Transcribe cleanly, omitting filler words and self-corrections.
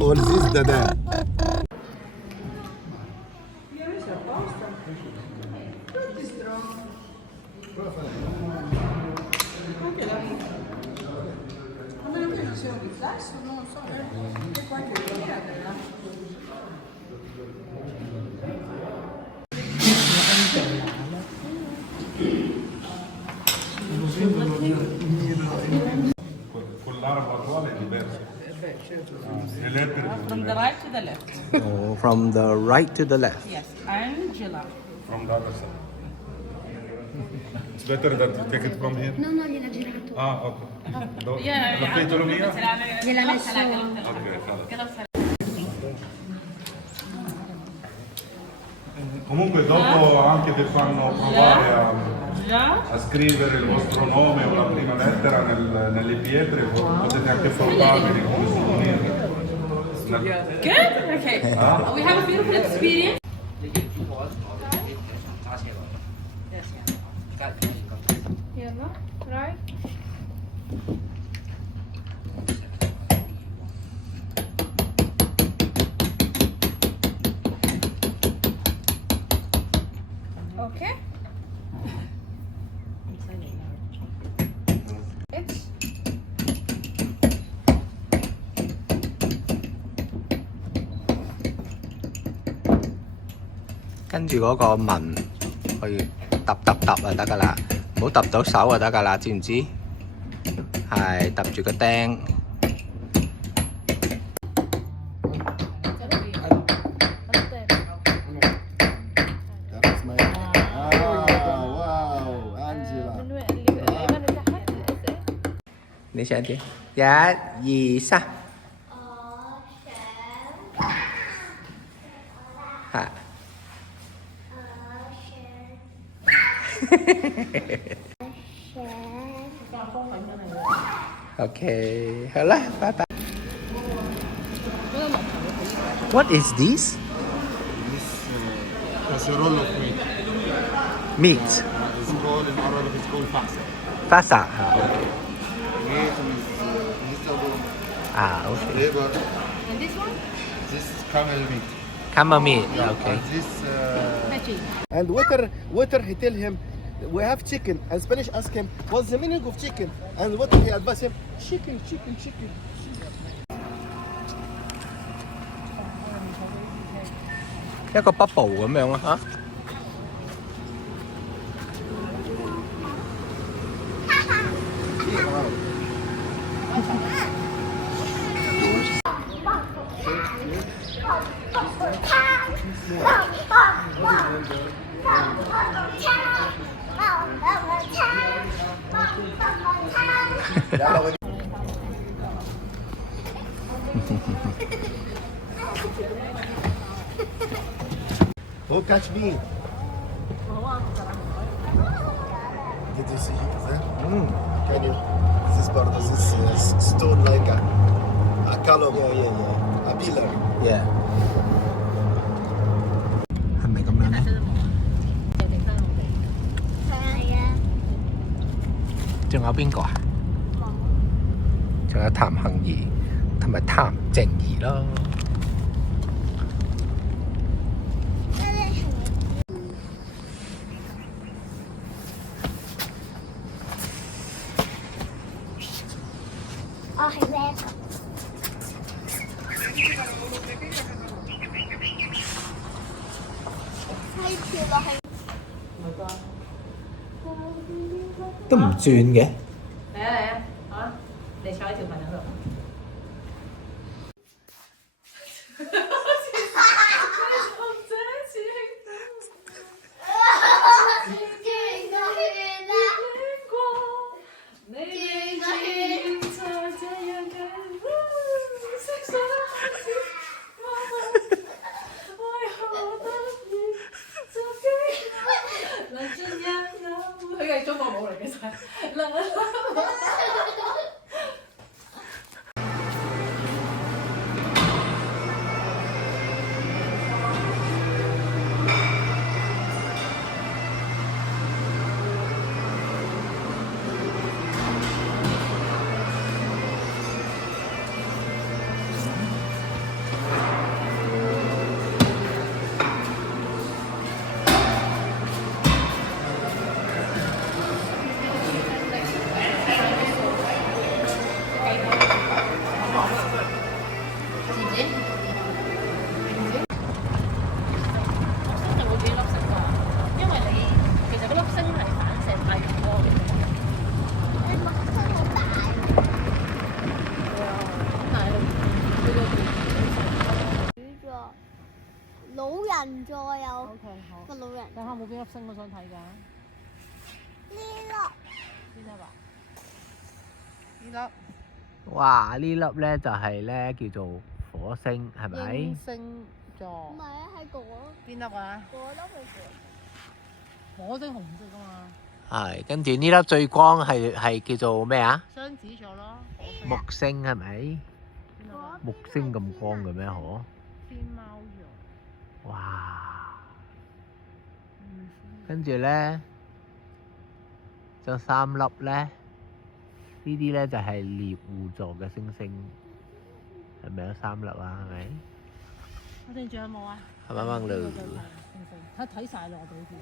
All this dada. Quell'arabo attuale è diverso. Le lettere From the right to the left. Oh, from the right to the left. Yes, Angela. from the other side. It's better that you take it from here. No, no, gliel'ha girato. Ah, ok. L'ho fatto lo mio? Gliel'ha messo. Ok, fate. Comunque dopo anche vi fanno provare a scrivere il vostro nome o la prima lettera nelle pietre, potete anche formarvi di come sono unite. Good? Okay. We have a beautiful experience. Yalla, right? Okay. It's跟住嗰個紋去揼就得㗎啦，唔好揼到手就得㗎啦，知唔知？係揼住個釘。你想點？一、二、三。係。OK，好啦，拜拜。What is this? Casserole of meat. Meat. It's called in Arabic. It's called fasa. Fasa. Meat with vegetable Okay. flavor. and this one? This is camel meat. Camel meat. Okay. And this. Veggie. And waiter he tell him we have chicken, and Spanish ask him what's the meaning of chicken, and waiter he advise him chicken.一個 bubble 咁樣啊嚇。Don't catch me. Did you see that? Can you? This part of this stone like a column. Yeah. A pillar. Yeah. 係咪咁樣咧？係啊。仲有邊個啊？仲有譚杏兒同埋譚靜怡咯。哦，係咩？可以跳落去。都唔轉嘅。嚟啊，好，你坐喺條裙度。轉個圈啦！轉個圈，再這樣。佢係中國舞嚟嘅就係。老人座有 OK 好。個老人。睇下冇邊粒星我想睇㗎。呢邊粒啊？呢粒。哇！呢粒咧就係咧叫做火星，係咪？英星座。唔係啊，係嗰邊粒啊？粒係火星紅色㗎嘛。係，跟住呢粒最光係叫做咩啊？雙子座咯。木星係咪？邊粒啊？木星咁光嘅咩？可？天貓座。哇！跟住咧，就3粒咧，呢啲咧就係獵戶座嘅星星，係咪有3粒啊？係咪？我哋仲有冇啊？啱啱嘞。睇晒咯，我哋呢啲。